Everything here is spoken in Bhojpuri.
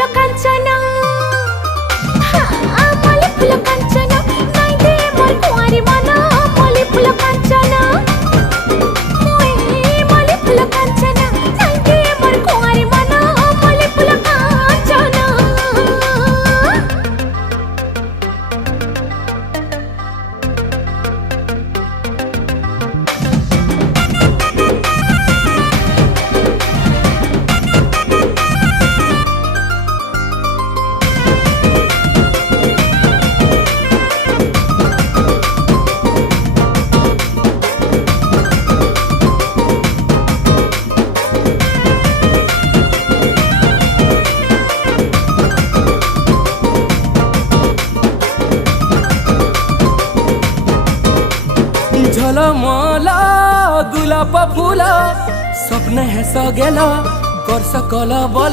फुल कांचना मल्ली फुल कांचना नाई दे मोर कुंवारी मन मल्ली फुल कांचना मल्ली फुल कांचना नाई दे मोर कुंवारी मन मल्ली फुल कांचना झलमला गुलाब फुला स्वप्न हे सगेला कर सकल बल